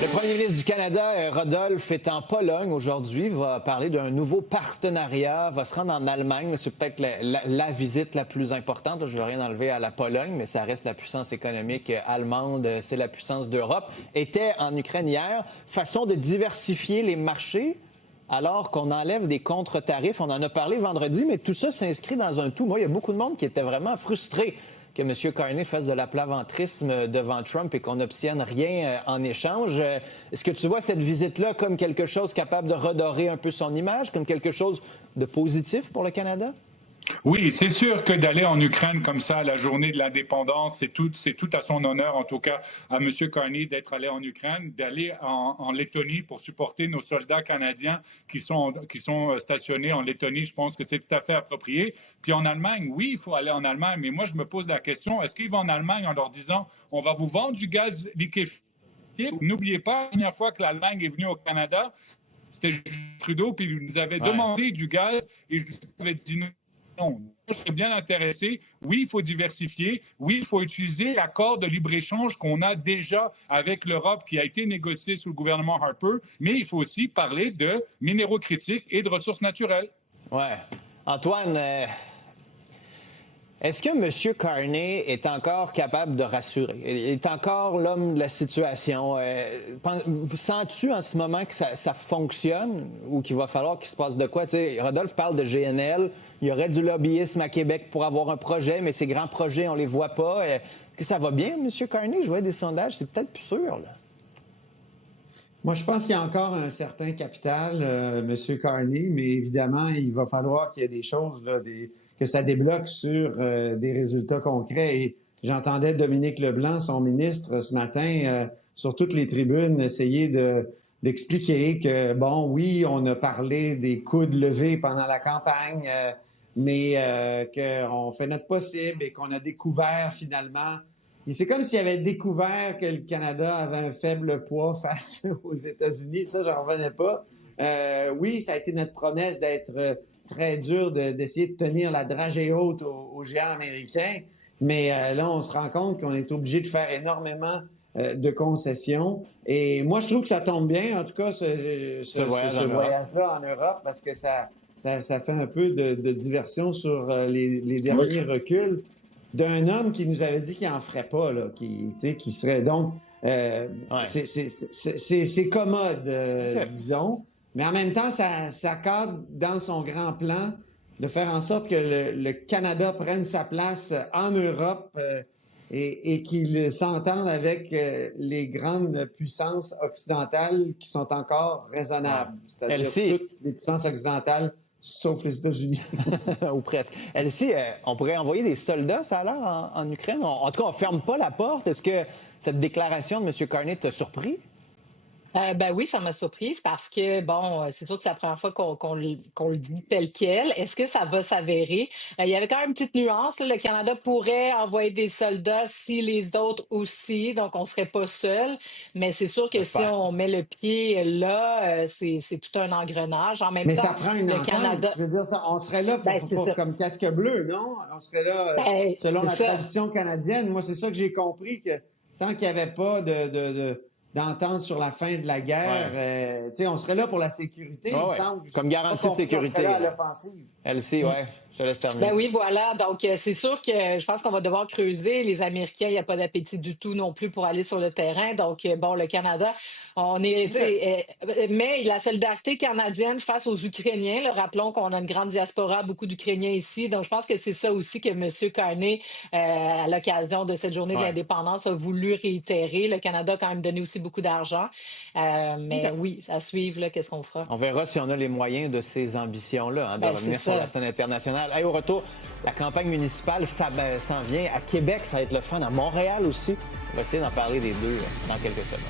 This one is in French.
Le premier ministre du Canada, Rodolphe, est en Pologne aujourd'hui, va parler d'un nouveau partenariat, va se rendre en Allemagne. C'est peut-être la visite la plus importante. Je ne veux rien enlever à la Pologne, mais ça reste la puissance économique allemande, c'est la puissance d'Europe. Était en Ukraine hier, façon de diversifier les marchés alors qu'on enlève des contre-tarifs. On en a parlé vendredi, mais tout ça s'inscrit dans un tout. Moi, il y a beaucoup de monde qui était vraiment frustré que M. Carney fasse de l'aplaventrisme devant Trump et qu'on n'obtienne rien en échange. Est-ce que tu vois cette visite-là comme quelque chose capable de redorer un peu son image, comme quelque chose de positif pour le Canada? Oui, c'est sûr que d'aller en Ukraine comme ça à la journée de l'indépendance, c'est tout à son honneur, en tout cas à M. Carney, d'être allé en Ukraine, d'aller en Lettonie pour supporter nos soldats canadiens qui sont stationnés en Lettonie. Je pense que c'est tout à fait approprié. Puis en Allemagne, oui, il faut aller en Allemagne, mais moi je me pose la question, est-ce qu'il va en Allemagne en leur disant on va vous vendre du gaz liquéfié? N'oubliez pas, la dernière fois que l'Allemagne est venue au Canada, c'était Trudeau, puis il nous avait demandé du gaz et je lui avais dit non. Non, je serais bien intéressé. Oui, il faut diversifier. Oui, il faut utiliser l'accord de libre-échange qu'on a déjà avec l'Europe qui a été négocié sous le gouvernement Harper, mais il faut aussi parler de minéraux critiques et de ressources naturelles. Ouais. Antoine, est-ce que M. Carney est encore capable de rassurer? Il est encore l'homme de la situation. Sens-tu en ce moment que ça fonctionne ou qu'il va falloir qu'il se passe de quoi? T'sais, Rodolphe parle de GNL. Il y aurait du lobbyisme à Québec pour avoir un projet, mais ces grands projets, on les voit pas. Est-ce que ça va bien, M. Carney? Je vois des sondages, c'est peut-être plus sûr, là. Moi, je pense qu'il y a encore un certain capital, M. Carney, mais évidemment, il va falloir qu'il y ait des choses, là, que ça débloque sur des résultats concrets. Et j'entendais Dominique Leblanc, son ministre, ce matin, sur toutes les tribunes, essayer d'expliquer que, bon, oui, on a parlé des coudes levés pendant la campagne, mais qu'on fait notre possible et qu'on a découvert finalement. Et c'est comme s'il avait découvert que le Canada avait un faible poids face aux États-Unis. Ça, j'en revenais pas. Oui, ça a été notre promesse d'être très dur, d'essayer de tenir la dragée haute aux géants américains. Mais là, on se rend compte qu'on est obligé de faire énormément de concessions. Et moi, je trouve que ça tombe bien, en tout cas, ce voyage-là en Europe, parce que ça fait un peu de diversion sur les derniers reculs d'un homme qui nous avait dit qu'il n'en ferait pas, là, qui serait donc... c'est commode, disons, mais en même temps, ça cadre dans son grand plan de faire en sorte que le Canada prenne sa place en Europe et qu'il s'entende avec les grandes puissances occidentales qui sont encore raisonnables. C'est-à-dire toutes les puissances occidentales sauf les États-Unis. Ou presque. Elsie, on pourrait envoyer des soldats, ça a l'air, en Ukraine. En tout cas, on ne ferme pas la porte. Est-ce que cette déclaration de M. Carney t'a surpris? Ben oui, ça m'a surprise parce que, bon, c'est sûr que c'est la première fois qu'on le dit tel quel. Est-ce que ça va s'avérer? Il y avait quand même une petite nuance, là. Le Canada pourrait envoyer des soldats si les autres aussi, donc on serait pas seul. Mais c'est sûr que si on met le pied là, c'est tout un engrenage. En même mais temps, ça prend une entente. Canada... Je veux dire, ça, on serait là comme casque bleu, non? On serait là selon la tradition canadienne. Moi, c'est ça que j'ai compris, que tant qu'il n'y avait pas d'entente sur la fin de la guerre. On serait là pour la sécurité, il me semble. Comme garantie de sécurité. On serait là à l'offensive. Elsie, je te laisse terminer. Ben oui, voilà. Donc, c'est sûr que je pense qu'on va devoir creuser. Les Américains, il n'y a pas d'appétit du tout non plus pour aller sur le terrain. Donc, bon, le Canada, on est... mais la solidarité canadienne face aux Ukrainiens, là, rappelons qu'on a une grande diaspora, beaucoup d'Ukrainiens ici. Donc, je pense que c'est ça aussi que M. Carney, à l'occasion de cette journée de l'indépendance, a voulu réitérer. Le Canada a quand même donné aussi beaucoup d'argent. Mais oui, à suivre, là, qu'est-ce qu'on fera? On verra si on a les moyens de ces ambitions-là, de revenir sur la scène internationale. Hey, au retour, la campagne municipale, ça s'en vient. À Québec, ça va être le fun. À Montréal aussi. On va essayer d'en parler des deux dans quelques semaines.